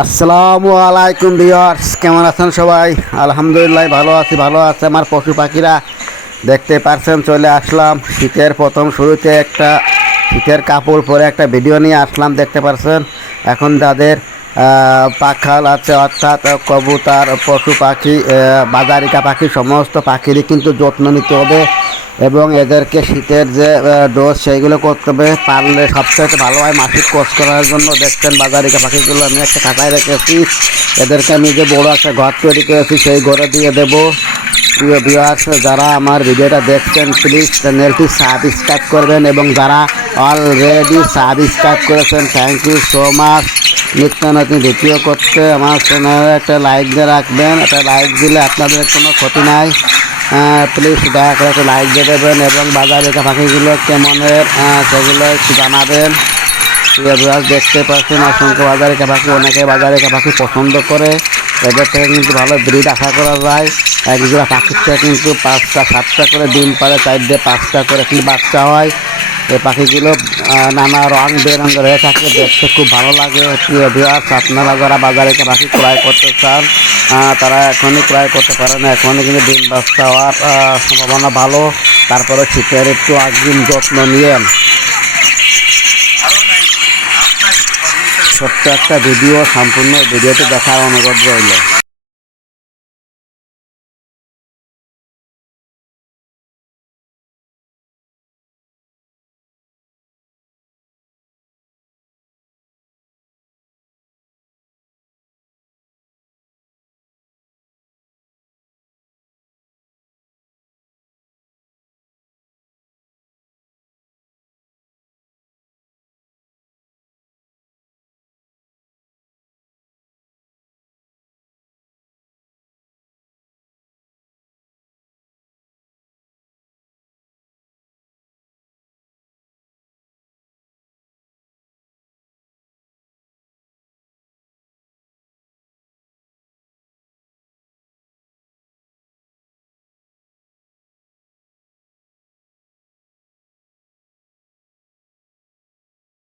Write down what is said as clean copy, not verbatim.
আসসালামু আলাইকুম ভিউয়ার্স, কেমন আছেন সবাই? আলহামদুলিল্লাহ ভালো আছি। ভালো আছে আমার পশু পাখিরা। দেখতে পারছেন চলে আসলাম শীতের প্রথম শুরুতে একটা শীতের কাপড় পরে একটা ভিডিও নিয়ে আসলাম। দেখতে পারছেন এখন তাদের পাখাল আছে, অর্থাৎ কবুতর, পশু পাখি, বাজারিকা পাখি, সমস্ত পাখিরই কিন্তু যত্ন নিতে হবে এবং এদেরকে শীতের যে ডোজ সেইগুলো করতে হবে। পারলে সবচেয়ে ভালো হয় মাসিক কোর্স করার জন্য। দেখছেন বাজারিকা পাখিগুলো আমি একটা খাতায় রেখেছি। এদেরকে আমি যে বড় একটা ঘর তৈরি করেছি সেই ঘরে দিয়ে দেবো। প্রিয় ভিউয়ার্স, যারা আমার ভিডিওটা দেখছেন প্লিজ চ্যানেলটি সাবস্ক্রাইব করবেন এবং যারা অলরেডি সাবস্ক্রাইব করেছেন থ্যাংক ইউ সো মাচ। নিত্য নতুন ভিডিও করতে আমার চ্যানেলে একটা লাইক দিয়ে রাখবেন। একটা লাইক দিলে আপনাদের কোনো ক্ষতি নাই। প্লিজ দয়া করে একটা লাইক দিয়ে দেবেন এবং বাজারিকা পাখিগুলো কেমনের সেগুলো একটু জানাবেন। প্রিয় ভিউয়ার্স, দেখতে পাচ্ছেন অসংখ্য বাজারিকা পাখি। অনেকে বাজারিকা পাখি পছন্দ করে। এদের থেকে কিন্তু ভালো ব্রিড আশা করা যায়। এক জোড়া পাখির থেকে কিন্তু 5টা 7টা করে ডিম পারে, 4 5টা করে কিন্তু বাচ্চা হয়। এই পাখিগুলো নানা রং বেরঙের হয়ে থাকে, দেখতে খুব ভালো লাগে। প্রিয় ভিউয়ার্স, আপনারা যারা বাজারিকা পাখি ক্রয় করতে চান তারা এখনই ক্রয় করতে পারেন। এখনই কিন্তু ডিম বাচ্চা হওয়ার সম্ভাবনা ভালো। তারপরে শীতের একটু অগ্রিম যত্ন নিয়েন। ছোট্ট একটা ভিডিও, সম্পূর্ণ ভিডিওটি দেখার অনুরোধ রইল।